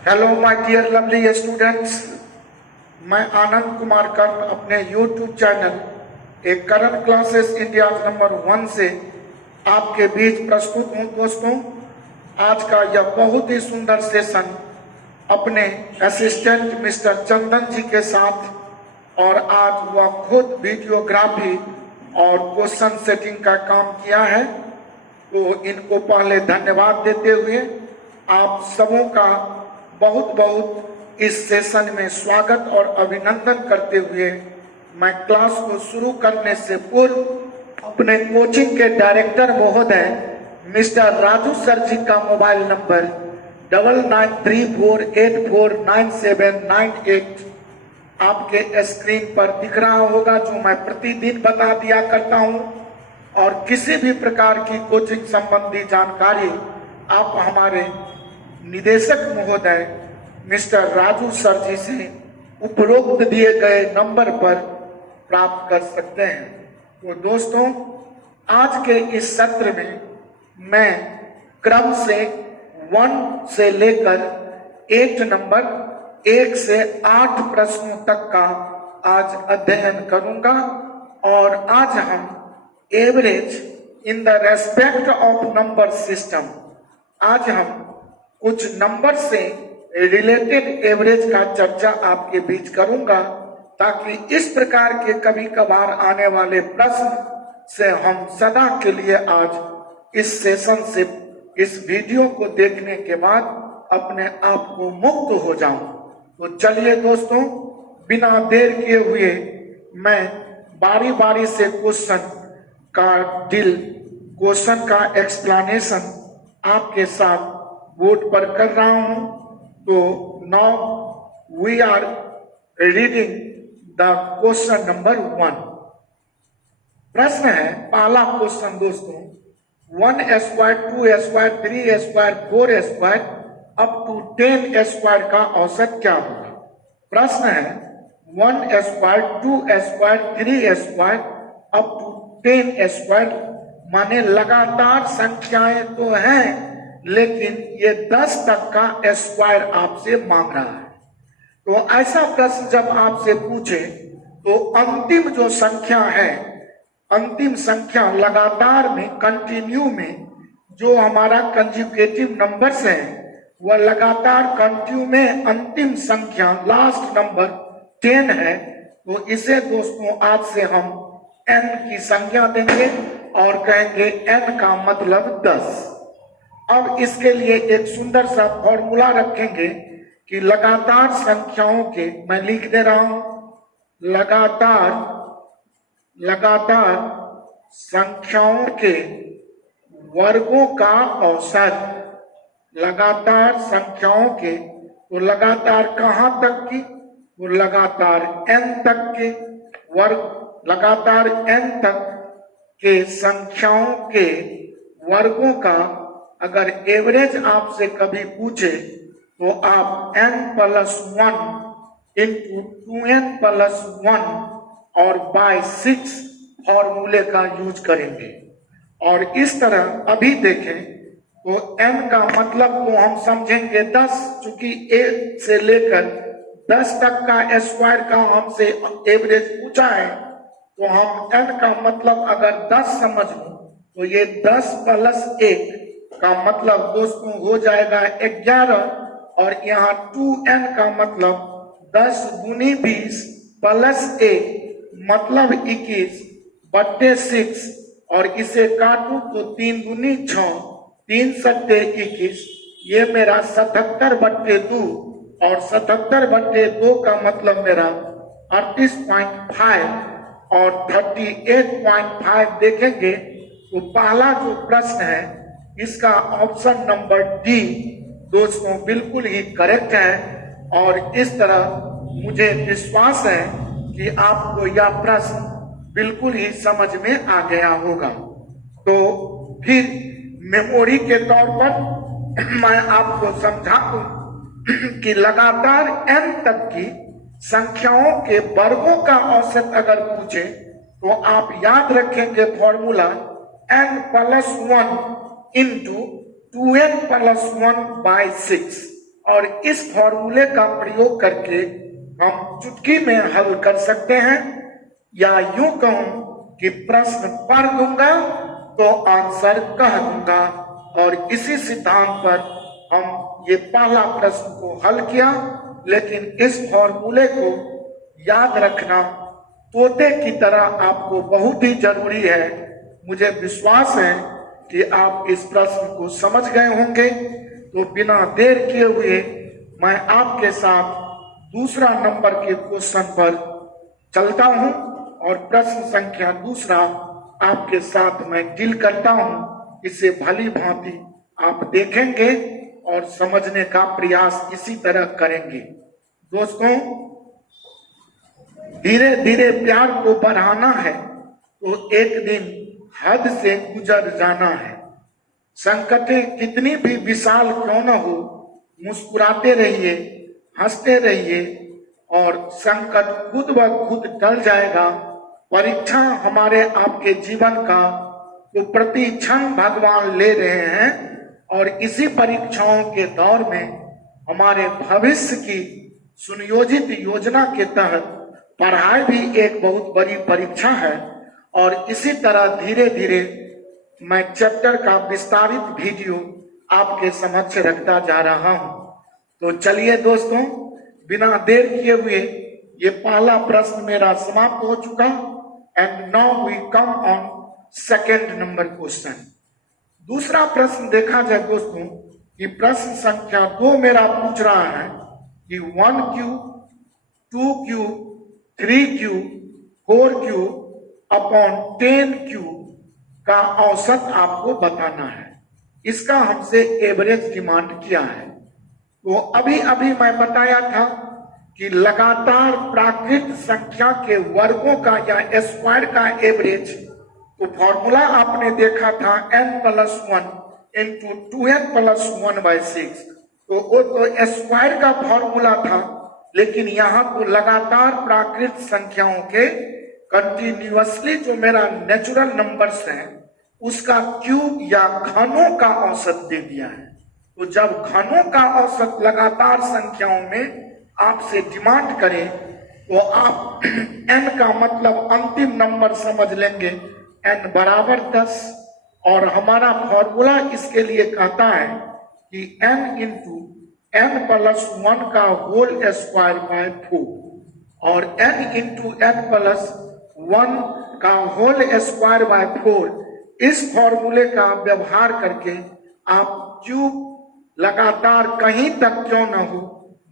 Hello my dear lovely students, मैं आनंद कुमार कर्ण अपने YouTube channel एक करंट क्लासेस इंडिया नंबर 1 से आपके बीच प्रस्तुत हूं। दोस्तों, आज का यह बहुत ही सुंदर सेशन अपने असिस्टेंट मिस्टर चंदन जी के साथ, और आज वह खुद वीडियोग्राफी और क्वेश्चन सेटिंग का काम किया है। तो इनको पहले धन्यवाद देते हुए आप सबों का बहुत बहुत इस सेशन में स्वागत और अभिनंदन करते हुए मैं क्लास को शुरू करने से पूर्व अपने कोचिंग के डायरेक्टर महोदय मिस्टर राजू सर जी का मोबाइल नंबर 9934849798 आपके स्क्रीन पर दिख रहा होगा, जो मैं प्रतिदिन बता दिया करता हूं। और किसी भी प्रकार की कोचिंग संबंधी जानकारी आप हमारे निदेशक महोदय मिस्टर राजू सर जी से उपरोक्त दिए गए नंबर पर प्राप्त कर सकते हैं। तो दोस्तों, आज के इस सत्र में मैं क्रम से 1 से लेकर 8 नंबर 1 से 8 प्रश्नों तक का आज अध्ययन करूंगा। और आज हम average in the respect of number system, आज हम कुछ नंबर से रिलेटेड एवरेज का चर्चा आपके बीच करूंगा, ताकि इस प्रकार के कभी कभार आने वाले प्रश्न से हम सदा के लिए आज इस सेशन से, इस वीडियो को देखने के बाद अपने आप को मुक्त हो जाऊं। तो चलिए दोस्तों, बिना देर किए हुए मैं बारी बारी से क्वेश्चन का एक्सप्लेनेशन आपके साथ बोर्ड पर कर रहा हूं। तो now we are reading the question number 1। प्रश्न है, पहला क्वेश्चन दोस्तों, 1 square 2 square 3 square 4 square up to 10 square का औसत क्या होगा। प्रश्न है 1 square 2 square 3 square up to 10 square, माने लगातार संख्याएं तो हैं लेकिन ये 10 तक का स्क्वायर आपसे मांग रहा है। तो ऐसा प्रश्न जब आपसे पूछे तो अंतिम जो संख्या है, अंतिम संख्या लगातार में, कंटिन्यू में जो हमारा कंजुगेटिव नंबर्स है, वह लगातार कंटिन्यू में अंतिम संख्या लास्ट नंबर 10 है। तो इसे दोस्तों आज से हम n की संख्या देंगे और कहेंगे n का मतलब 10। अब इसके लिए एक सुंदर सा फॉर्मूला रखेंगे कि लगातार संख्याओं के, मैं लिख दे रहा हूं, लगातार संख्याओं के वर्गों का औसत, लगातार संख्याओं के, तो लगातार कहां तक की, वो लगातार n तक के वर्ग, लगातार n तक के संख्याओं के वर्गों का अगर एवरेज आपसे कभी पूछे तो आप n+1 इंटू 2n+1 और बाय 6 फॉर्मूले का यूज करेंगे। और इस तरह अभी देखें तो n का मतलब तो हम समझेंगे 10, चूंकि 1 से लेकर 10 तक का स्क्वायर का हमसे एवरेज पूछा है, तो हम n का मतलब अगर 10 समझ लो तो ये 10 + 1 का मतलब दोस्तों हो जाएगा 11, और यहाँ 2n का मतलब 10 दूनी 20 + 1 मतलब 21/6, और इसे काटूं तो 3 दूनी 6, 3 सत्ते 21, ये मेरा 77/2, और 77/2 का मतलब मेरा 38.5 और 38.5 देखेंगे। तो पहला जो प्रश्न है इसका ऑप्शन नंबर डी दोस्तों बिल्कुल ही करेक्ट है। और इस तरह मुझे विश्वास है कि आपको यह प्रश्न बिल्कुल ही समझ में आ गया होगा। तो फिर मेमोरी के तौर पर मैं आपको समझा दूं कि लगातार n तक की संख्याओं के वर्गों का औसत अगर पूछे तो आप याद रखेंगे फॉर्मूला n+1 इंटू 2n+1/6, और इस फॉर्मूले का प्रयोग करके हम चुटकी में हल कर सकते हैं, या यूं कहूं कि प्रश्न पढ़ दूंगा तो आंसर कह दूंगा। और इसी सिद्धांत पर हम ये पहला प्रश्न को हल किया। लेकिन इस फॉर्मूले को याद रखना तोते की तरह आपको बहुत ही जरूरी है। मुझे विश्वास है कि आप इस प्रश्न को समझ गए होंगे। तो बिना देर किए हुए मैं आपके साथ दूसरा नंबर के क्वेश्चन पर चलता हूं और प्रश्न संख्या दूसरा आपके साथ मैं डील करता हूं। इसे भली भांति आप देखेंगे और समझने का प्रयास इसी तरह करेंगे। दोस्तों, धीरे धीरे प्यार को बढ़ाना है तो एक दिन हद से गुजर जाना है। संकटें कितनी भी विशाल क्यों न हो, मुस्कुराते रहिए, हंसते रहिए और संकट खुद ब खुद टल जाएगा। परीक्षा हमारे आपके जीवन का तो प्रति क्षण भगवान ले रहे हैं और इसी परीक्षाओं के दौर में हमारे भविष्य की सुनियोजित योजना के तहत पढ़ाई भी एक बहुत बड़ी परीक्षा है। और इसी तरह धीरे धीरे मैं चैप्टर का विस्तारित वीडियो आपके समक्ष रखता जा रहा हूं। तो चलिए दोस्तों, बिना देर किए हुए ये पहला प्रश्न मेरा समाप्त हो चुका। And now we come on second number question. दूसरा प्रश्न देखा जाए दोस्तों कि प्रश्न संख्या 2 मेरा पूछ रहा है कि 1Q, 2Q, 3Q, 4Q upon 10Q का औसत आपको बताना है। इसका हमसे एवरेज डिमांड किया है। तो अभी अभी मैं बताया था कि लगातार प्राकृत संख्या के वर्गों का या स्क्वायर का एवरेज, तो फॉर्मूला आपने देखा था n+1 इंटू 2n+1/6। तो वो तो स्क्वायर का फॉर्मूला था। लेकिन यहाँ तो लगातार प्राकृत संख्याओं के कंटिन्यूअसली जो मेरा नेचुरल नंबर्स हैं उसका क्यूब या घनों का औसत दे दिया है। तो जब घनों का औसत लगातार संख्याओं में आपसे डिमांड करें तो आप n का मतलब अंतिम नंबर समझ लेंगे, n बराबर 10। और हमारा फॉर्मूला इसके लिए कहता है कि n इंटू n+1 का होल स्क्वायर बाय 4 और n इंटू n+1 का होल स्क्वायर बाय 4। इस फॉर्मूले का व्यवहार करके आप क्यूब लगातार कहीं तक क्यों न हो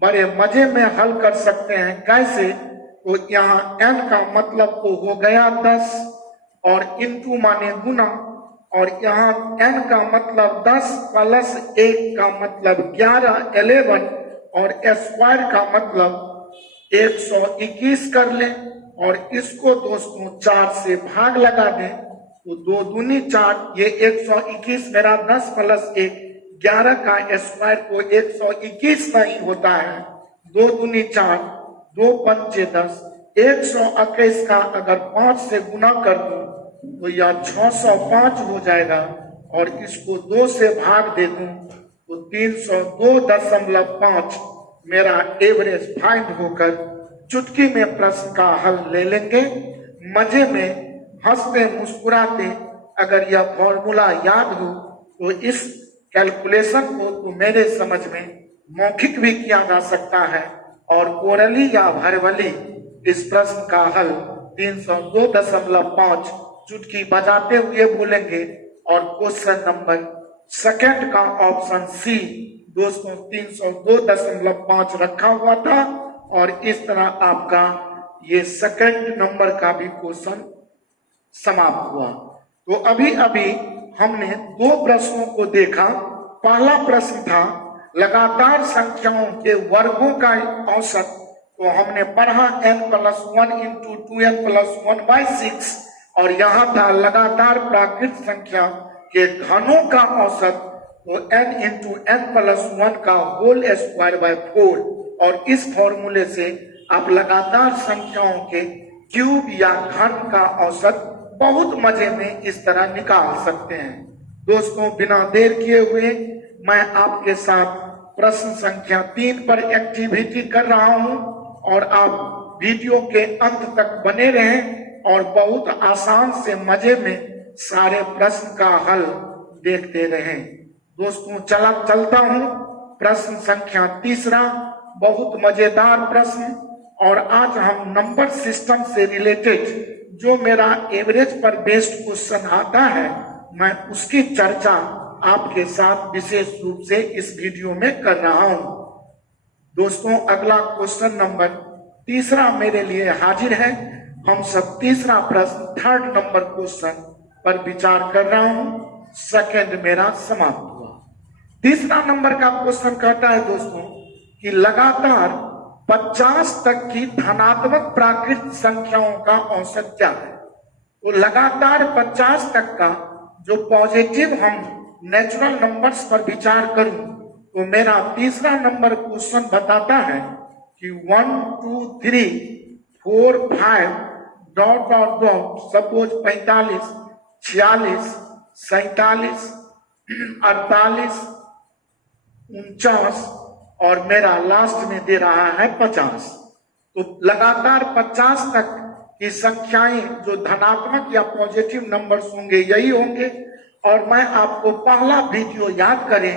बड़े मजे में हल कर सकते हैं। कैसे? तो यहाँ n का मतलब तो हो गया 10 और इंटू माने गुना, और यहाँ n का मतलब 10 प्लस 1 का मतलब 11 11 और स्क्वायर का मतलब 121 कर लें और इसको दोस्तों 4 से भाग लगा दें तो 2 दूनी 4, ये 121 मेरा 10 प्लस 1 11 का स्क्वायर को 121 नहीं होता है। 2 दूनी 4, 2 पंचे 10, 121 का अगर 5 से गुना कर दूं तो यह 605 हो जाएगा और इसको 2 से भाग दे दूं तो 302.5 मेरा एवरेज फाइंड होकर चुटकी में प्रश्न का हल ले लेंगे। मजे में हंसते मुस्कुराते अगर यह फॉर्मूला याद हो तो इस कैलकुलेशन को तो मेरे समझ में मौखिक भी किया जा सकता है और ओरली या वर्बली इस प्रश्न का हल 302.5 चुटकी बजाते हुए बोलेंगे। और क्वेश्चन नंबर सेकंड का ऑप्शन सी दोस्तों 302.5 रखा हुआ था और इस तरह आपका ये सेकंड नंबर का भी क्वेश्चन समाप्त हुआ। तो अभी अभी हमने 2 प्रश्नों को देखा। पहला प्रश्न था लगातार संख्याओं के वर्गों का औसत, तो हमने पढ़ा n+1 इंटू 2n+1/6 और यहाँ था लगातार प्राकृत संख्या के घनों का औसत, तो n इंटू n+1 का होल स्क्वायर बाय 4। और इस फॉर्मूले से आप लगातार संख्याओं के क्यूब या घन का औसत बहुत मजे में इस तरह निकाल सकते हैं। दोस्तों, बिना देर किए हुए मैं आपके साथ प्रश्न संख्या 3 पर एक्टिविटी कर रहा हूं और आप वीडियो के अंत तक बने रहें और बहुत आसान से मजे में सारे प्रश्न का हल देखते रहें। दोस्तों चलता हूं प्रश्न संख्या 3, बहुत मजेदार प्रश्न। और आज हम नंबर सिस्टम से रिलेटेड जो मेरा एवरेज पर बेस्ड क्वेश्चन आता है, मैं उसकी चर्चा आपके साथ विशेष रूप से इस वीडियो में कर रहा हूं। दोस्तों अगला क्वेश्चन नंबर 3 मेरे लिए हाजिर है। हम सब 3 प्रश्न 3rd नंबर क्वेश्चन पर विचार कर रहा हूं। सेकंड मेरा समाप्त हुआ। 3 नंबर का क्वेश्चन कहता है दोस्तों कि लगातार 50 तक की धनात्मक प्राकृत संख्याओं का औसत क्या है। तो लगातार 50 तक का जो पॉजिटिव हम नेचुरल नंबर्स पर विचार करूं तो मेरा 3 नंबर क्वेश्चन बताता है कि 1 2 3 4 5 डॉट डॉट डॉट सपोज 45 46 47 48 49 और मेरा लास्ट में दे रहा है 50। तो लगातार 50 तक की संख्याएं जो धनात्मक या पॉजिटिव नंबर्स होंगे यही होंगे। और मैं आपको पहला वीडियो याद करें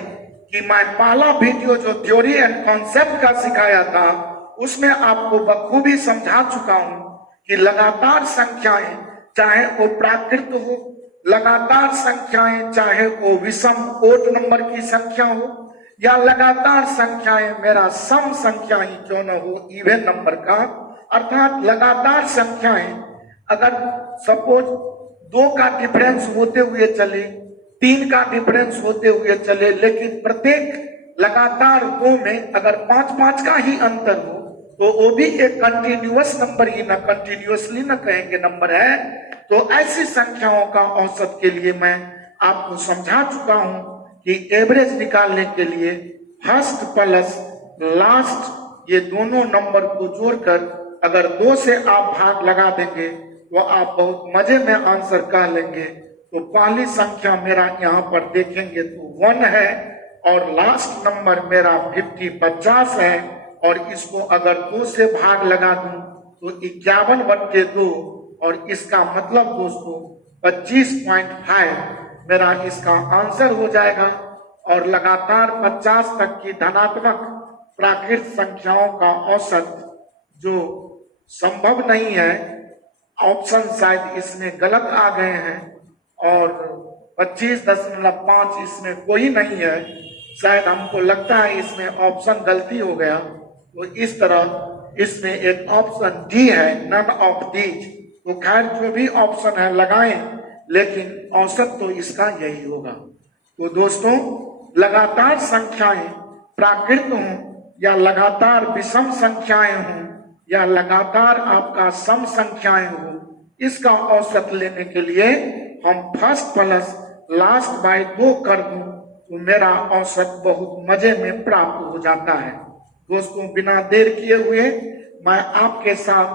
कि मैं पहला वीडियो जो थ्योरी एंड कॉन्सेप्ट का सिखाया था उसमें आपको बखूबी समझा चुका हूं कि लगातार संख्याएं चाहे वो प्राकृत हो, लगातार संख्याएं चाहे वो विषम ओड नंबर की संख्या हो, या लगातार संख्याएं मेरा सम संख्या ही क्यों न हो, इवन नंबर का, अर्थात लगातार संख्याएं अगर सपोज 2 का डिफरेंस होते हुए चले, 3 का डिफरेंस होते हुए चले, लेकिन प्रत्येक लगातार 2 में अगर 5-5 का ही अंतर हो तो वो भी एक कंटिन्यूअस नंबर ही ना, कंटिन्यूअसली ना कहेंगे नंबर है। तो ऐसी संख्याओं का औसत के लिए मैं आपको समझा चुका हूं कि एवरेज निकालने के लिए फर्स्ट प्लस लास्ट ये दोनों नंबर को जोड़कर अगर 2 से आप भाग लगा देंगे तो आप बहुत मजे में आंसर कह लेंगे। तो पहली संख्या मेरा यहाँ पर देखेंगे तो 1 है और लास्ट नंबर मेरा 50 है और इसको अगर 2 से भाग लगा दूं तो 51/2 और इसका मतलब दोस्तों 25.5 मेरा इसका आंसर हो जाएगा। और लगातार 50 तक की धनात्मक प्राकृत संख्याओं का औसत जो संभव नहीं है, ऑप्शन शायद इसमें गलत आ गए हैं और 25.5 इसमें कोई नहीं है, शायद हमको लगता है इसमें ऑप्शन गलती हो गया। तो इस तरह इसमें एक ऑप्शन डी है, नन ऑफ दीज। तो खैर जो भी ऑप्शन है लगाएं, लेकिन औसत तो इसका यही होगा। तो दोस्तों लगातार संख्याएं प्राकृत हों या लगातार विषम संख्याएं हों या लगातार आपका सम संख्याएं हो, इसका औसत लेने के लिए हम फर्स्ट प्लस लास्ट बाय 2 कर दूं तो मेरा औसत बहुत मजे में प्राप्त हो जाता है। दोस्तों बिना देर किए हुए मैं आपके साथ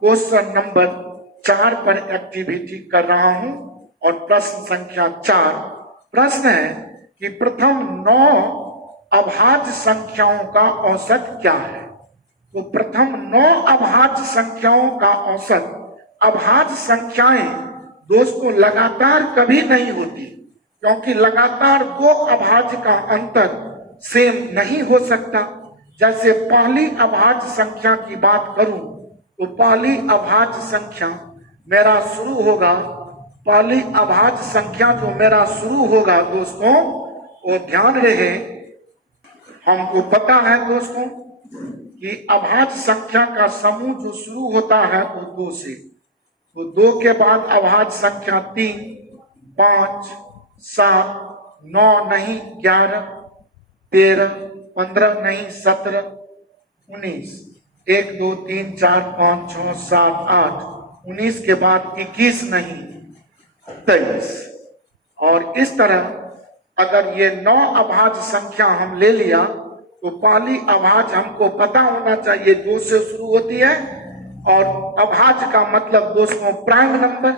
क्वेश्चन नंबर 4 पर एक्टिविटी कर रहा हूं और प्रश्न संख्या 4 प्रश्न है कि प्रथम 9 अभाज्य संख्याओं का औसत क्या है। तो प्रथम 9 अभाज्य संख्याओं का औसत, अभाज्य संख्याएं दोस्तों लगातार कभी नहीं होती, क्योंकि लगातार 2 अभाज्य का अंतर सेम नहीं हो सकता। जैसे पहली अभाज्य संख्या की बात करूं तो पहली अभाज्य संख्या मेरा शुरू होगा, पहली अभाज्य संख्या जो मेरा शुरू होगा दोस्तों वो ध्यान रहे, हमको पता है दोस्तों कि अभाज्य संख्या का समूह जो शुरू होता है वो 2 से, तो 2 के बाद अभाज्य संख्या 3, 5, 7, 9 नहीं, 11, 13, 15 नहीं, 17, 19, 1 2 3 4 5 6 7 8, 19 के बाद 21 नहीं, 23। और इस तरह अगर ये 9 अभाज्य संख्या हम ले लिया तो पहली अभाज्य हमको पता होना चाहिए 2 से शुरू होती है और अभाज्य का मतलब दोस्तों प्राइम नंबर।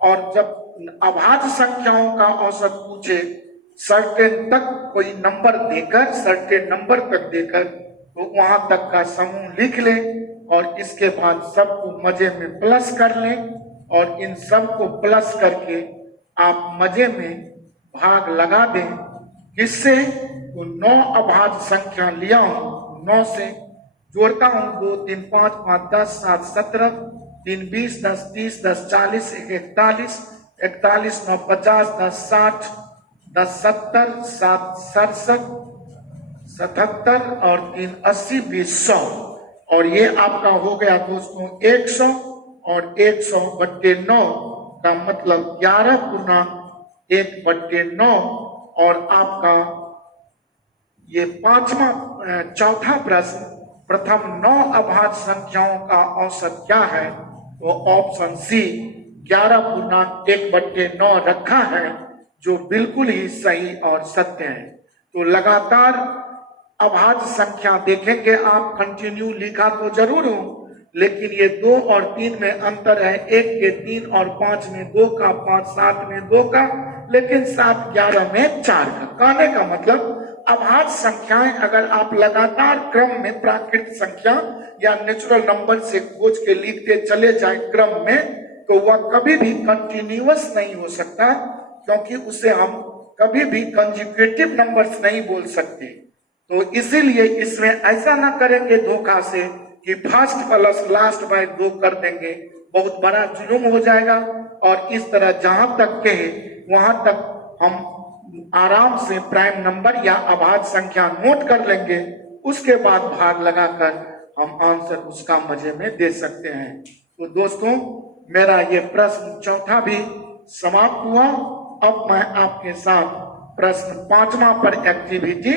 और जब अभाज्य संख्याओं का औसत पूछे सर्टेन तक कोई नंबर देकर, सर्टेन नंबर तक देकर, तो वहां तक का समूह लिख लें और इसके बाद सबको मजे में प्लस कर लें और इन सब को प्लस करके आप मजे में भाग लगा दें। किससे? तो 9 अभाज्य संख्या लिया हूं, 9 से जोड़ता हूं, 2 3 5 5 10 7 17 3 20 10 30 10 40 41 41 9 50 10 60 10 70 7 67 77 और 3 80 20 100 और ये आपका हो गया दोस्तों 100 और 100/9 का मतलब 11/1/9 और आपका ये चौथा प्रश्न, प्रथम 9 अभाज्य संख्याओं का औसत क्या है? तो ऑप्शन सी 11/1/9 रखा है, जो बिल्कुल ही सही और सत्य है। तो लगातार अभाज्य संख्या देखेंगे आप, कंटिन्यू लिखा तो जरूर हूं, लेकिन ये 2 और 3 में अंतर है, 1 के 3 और 5 में 2 का, 5 7 में 2 का, लेकिन 7 11 में 4 का। कहने का मतलब अभाज्य संख्याएं अगर आप लगातार क्रम में प्राकृतिक संख्या या नेचुरल नंबर से खोज के लिखते चले जाए क्रम में, तो वह कभी भी कंटिन्यूअस नहीं हो सकता, क्योंकि उसे हम कभी भी कंजुगेटिव नंबर्स नहीं बोल सकते। तो इसीलिए इसमें ऐसा ना करेंगे धोखा से कि फर्स्ट प्लस लास्ट बाय 2 कर देंगे, बहुत बड़ा जुलूम हो जाएगा। और इस तरह जहां तक कहे वहां तक हम आराम से प्राइम नंबर या अभाज्य संख्या नोट कर लेंगे, उसके बाद भाग लगाकर हम आंसर उसका मजे में दे सकते हैं। तो दोस्तों, मेरा ये प्रश्न चौथा भी समाप्त हुआ। अब मैं आपके साथ प्रश्न 5वां पर एक्टिविटी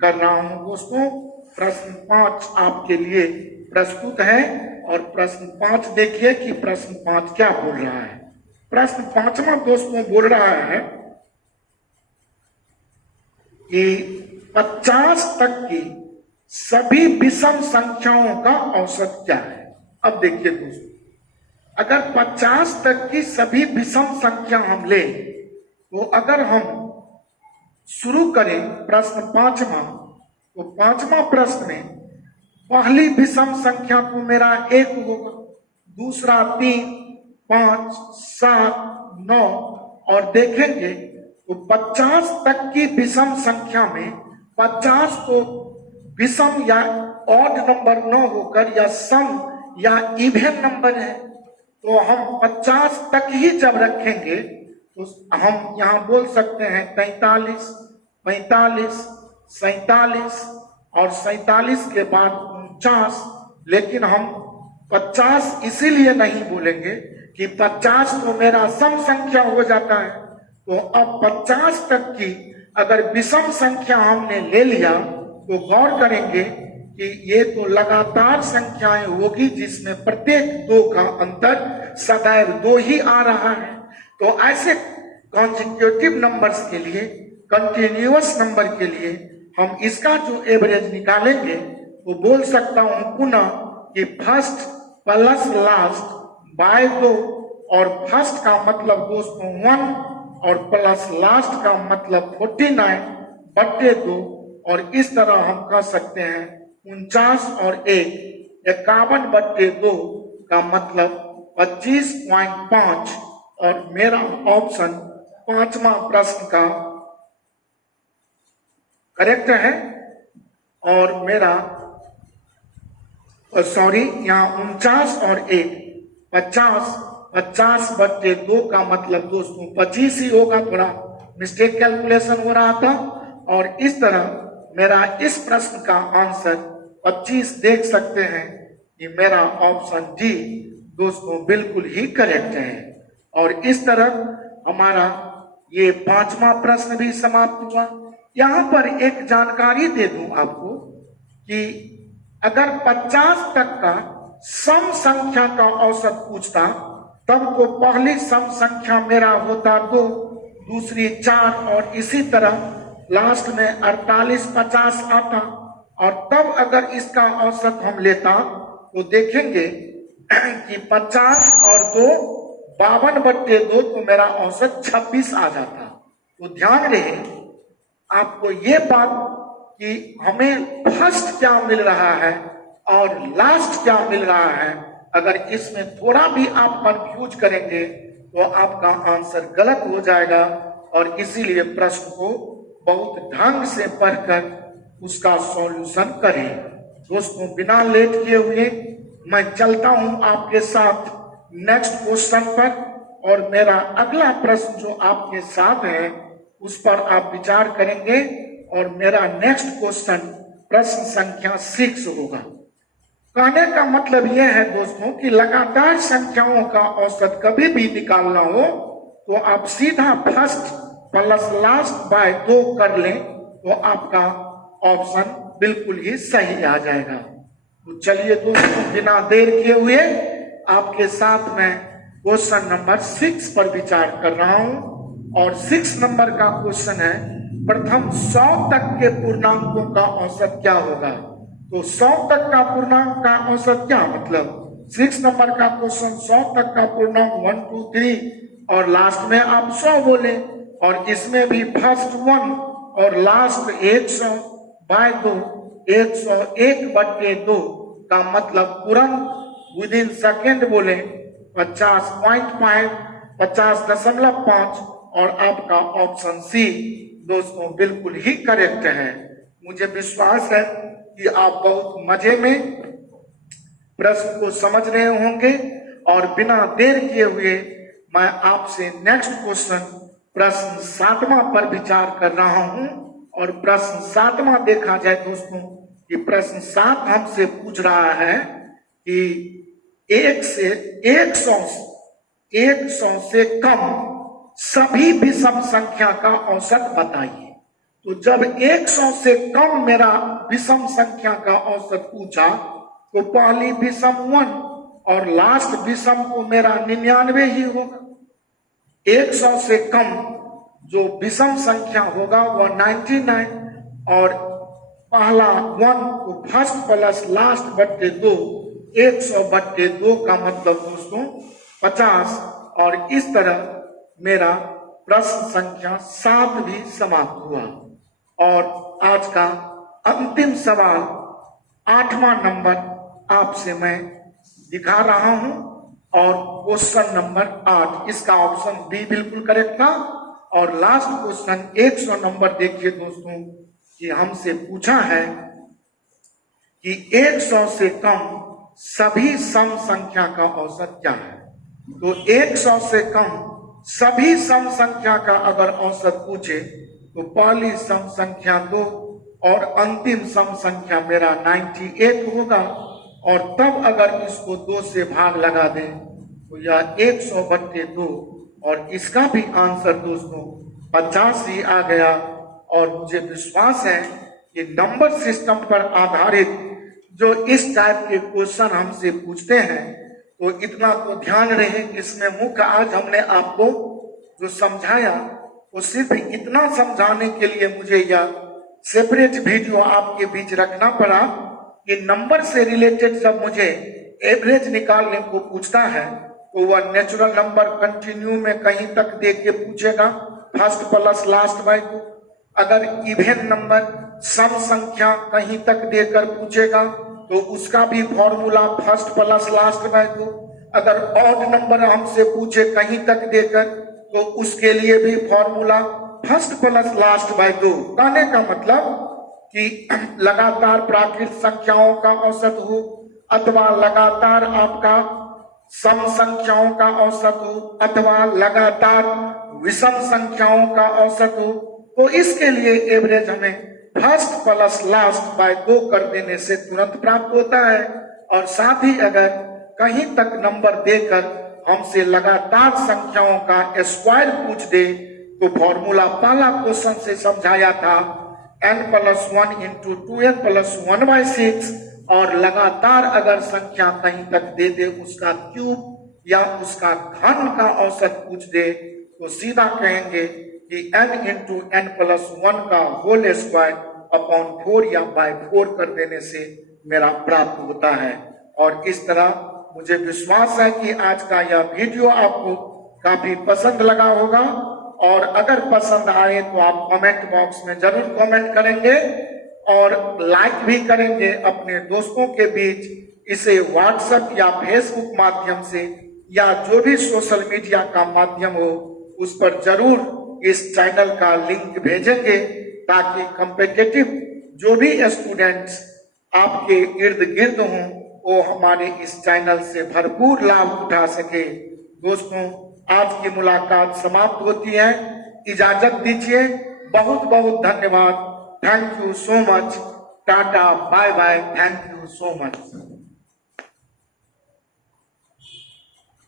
कर रहा हूं। दोस्तों, प्रश्न 5 आपके लिए प्रस्तुत है और प्रश्न 5 देखिए कि प्रश्न 5 क्या बोल रहा है। प्रश्न 5वां दोस्तों बोल रहा है कि 50 तक की सभी विषम संख्याओं का औसत क्या है। अब देखिए दोस्तों, अगर 50 तक की सभी विषम संख्या हम ले, तो अगर हम शुरू करें प्रश्न 5वां, तो 5वां प्रश्न में पहली विषम संख्या तो मेरा 1 होगा, दूसरा 3 5 7 9 और देखेंगे तो 50 तक की विषम संख्या में 50 तो विषम या ऑड नंबर न होकर या सम या इवन नंबर है, तो हम 50 तक ही जब रखेंगे तो हम यहां बोल सकते हैं 43 45 47 और 47 के बाद 49, लेकिन हम 50 इसीलिए नहीं बोलेंगे कि 50 तो मेरा सम संख्या हो जाता है। तो अब 50 तक की अगर विषम संख्या हमने ले लिया तो गौर करेंगे कि ये तो लगातार संख्याएं होगी जिसमें प्रत्येक 2 का अंतर सदैव 2 ही आ रहा है। तो ऐसे कॉन्जिक्यूटिव नंबर्स के लिए, कंटिन्यूअस नंबर के लिए हम इसका जो एवरेज निकालेंगे तो बोल सकता हूं पुनः कि फर्स्ट प्लस लास्ट बाय 2, और फर्स्ट का मतलब दोस्तों 1 और प्लस लास्ट का मतलब 49/2, और इस तरह हम कह सकते हैं 49 और 1 51/2 का मतलब 25.5, और मेरा ऑप्शन 5वां प्रश्न का करेक्ट है। और मेरा यहाँ 49 और 1 50, 50/2 का मतलब दोस्तों 25 ही होगा, थोड़ा मिस्टेक कैलकुलेशन हो रहा था। और इस तरह मेरा इस प्रश्न का आंसर 25 देख सकते हैं कि मेरा ऑप्शन डी दोस्तों बिल्कुल ही करेक्ट है। और इस तरह हमारा ये 5वां प्रश्न भी समाप्त हुआ। यहां पर एक जानकारी दे दूं आपको कि अगर 50 तक का सम संख्या का औसत पूछता तब तो पहली सम संख्या मेरा होता 2, दूसरी 4 और इसी तरह लास्ट में 48 50 आता, और तब अगर इसका औसत हम लेता तो देखेंगे कि 50 और 2 52/2, तो मेरा औसत 26 आ जाता। तो ध्यान रहे आपको ये बात कि हमें फर्स्ट क्या मिल रहा है और लास्ट क्या मिल रहा है, अगर इसमें थोड़ा भी आप कंफ्यूज करेंगे तो आपका आंसर गलत हो जाएगा। और इसीलिए प्रश्न को बहुत ढंग से पढ़कर उसका सॉल्यूशन करें। दोस्तों, बिना लेट किए हुए मैं चलता हूं आपके साथ नेक्स्ट क्वेश्चन पर, और मेरा अगला प्रश्न जो आपके साथ है उस पर आप विचार करेंगे। और मेरा नेक्स्ट क्वेश्चन प्रश्न संख्या 6 होगा। कहने का मतलब यह है दोस्तों कि लगातार संख्याओं का औसत कभी भी निकालना हो तो आप सीधा फर्स्ट प्लस लास्ट बाय 2 कर लें तो आपका ऑप्शन बिल्कुल ही सही आ जाएगा। तो चलिए दोस्तों, बिना देर किए हुए आपके साथ मैं क्वेश्चन नंबर 6 पर विचार कर रहा हूं। और 6 नंबर का क्वेश्चन है, प्रथम 100 तक के पूर्णांकों का औसत क्या होगा। तो 100 तक का पूर्णांक का औसत क्या मतलब, 6 नंबर का क्वेश्चन 100 तक का पूर्णांक 1 2 3 और लास्ट में आप 100 बोले, और इसमें भी फर्स्ट 1 और लास्ट 100 बाय 2, 101/2 का मतलब तुरंत विदिन सेकेंड बोले 50.5, 50.5, और आपका ऑप्शन सी दोस्तों बिल्कुल ही करेक्ट है। मुझे विश्वास है कि आप बहुत मजे में प्रश्न को समझ रहे होंगे। और बिना देर किए हुए मैं आपसे नेक्स्ट क्वेश्चन प्रश्न 7वां पर विचार कर रहा हूं। और प्रश्न 7वां देखा जाए दोस्तों कि प्रश्न 7 हमसे पूछ रहा है कि 1 से 100 से कम सभी विषम संख्या का औसत बताइए। तो जब 100 से कम मेरा विषम संख्या का औसत पूछा तो पहली विषम 1 और लास्ट विषम को मेरा 99 ही होगा। 100 से कम जो विषम संख्या होगा वह 99, और पहला 1 को फर्स्ट प्लस लास्ट बट्टे 2, 100/2 का मतलब दोस्तों 50। और इस तरह मेरा प्रश्न संख्या 7 भी समाप्त हुआ। और आज का अंतिम सवाल 8वां नंबर आपसे मैं दिखा रहा हूं। और क्वेश्चन नंबर 8, इसका ऑप्शन बी बिल्कुल करेक्ट था। और लास्ट क्वेश्चन 100 नंबर देखिए दोस्तों कि हमसे पूछा है कि 100 से कम सभी सम संख्या का औसत क्या है। तो 100 से कम सभी सम संख्या का अगर औसत पूछे तो पहली सम संख्या 2 और अंतिम सम संख्या मेरा 98 होगा। और तब अगर इसको 2 से भाग लगा दें तो यह 100/2, और इसका भी आंसर दोस्तों 50 ही आ गया। और मुझे विश्वास है कि नंबर सिस्टम पर आधारित जो इस टाइप के क्वेश्चन हमसे पूछते हैं तो इतना तो ध्यान रहे, इसमें मुख्य आज हमने आपको जो समझाया वो सिर्फ इतना समझाने के लिए मुझे यह सेपरेट वीडियो आपके बीच रखना पड़ा कि नंबर से रिलेटेड जब मुझे एवरेज निकालने को पूछता है तो वह नेचुरल नंबर कंटिन्यू में कहीं तक दे के पूछेगा, फर्स्ट प्लस लास्ट बाय 2। अगर इवन नंबर सम संख्या कहीं तक देकर पूछेगा तो उसका भी formula first plus last by 2। अगर ऑड नंबर हमसे पूछे कहीं तक देकर तो उसके लिए भी formula first plus last by 2। कहने का मतलब कि लगातार प्राकृत संख्याओं का औसत हो अथवा लगातार आपका सम संख्याओं का औसत हो अथवा लगातार विषम संख्याओं का औसत हो, तो इसके लिए एवरेज हमें फर्स्ट प्लस लास्ट बाय 2 कर देने से तुरंत प्राप्त होता है। और साथ ही अगर कहीं तक नंबर देकर हमसे लगातार संख्याओं का स्क्वायर पूछ दे तो फॉर्मूला पहला क्वेश्चन से समझाया था n+1 × 2n + 1/6, और लगातार अगर संख्या कहीं तक दे दे उसका क्यूब या उसका घन का औसत पूछ दे तो सीधा कहेंगे कि n × n+1 का होल स्क्वायर अपॉन 4 या बाय 4 कर देने से मेरा प्राप्त होता है। और इस तरह मुझे विश्वास है कि आज का यह वीडियो आपको काफी पसंद लगा होगा और अगर पसंद आए तो आप कमेंट बॉक्स में जरूर कमेंट करेंगे और लाइक भी करेंगे। अपने दोस्तों के बीच इसे व्हाट्सएप या फेसबुक माध्यम से या जो भी सोशल मीडिया का माध्यम हो उस पर जरूर इस चैनल का लिंक भेजेंगे, ताकि कॉम्पिटिटिव जो भी स्टूडेंट्स आपके इर्द गिर्द हों वो हमारे इस चैनल से भरपूर लाभ उठा सके। दोस्तों, आज की मुलाकात समाप्त होती है, इजाजत दीजिए। बहुत बहुत धन्यवाद। Thank you so much. Tata, bye bye. Thank you so much.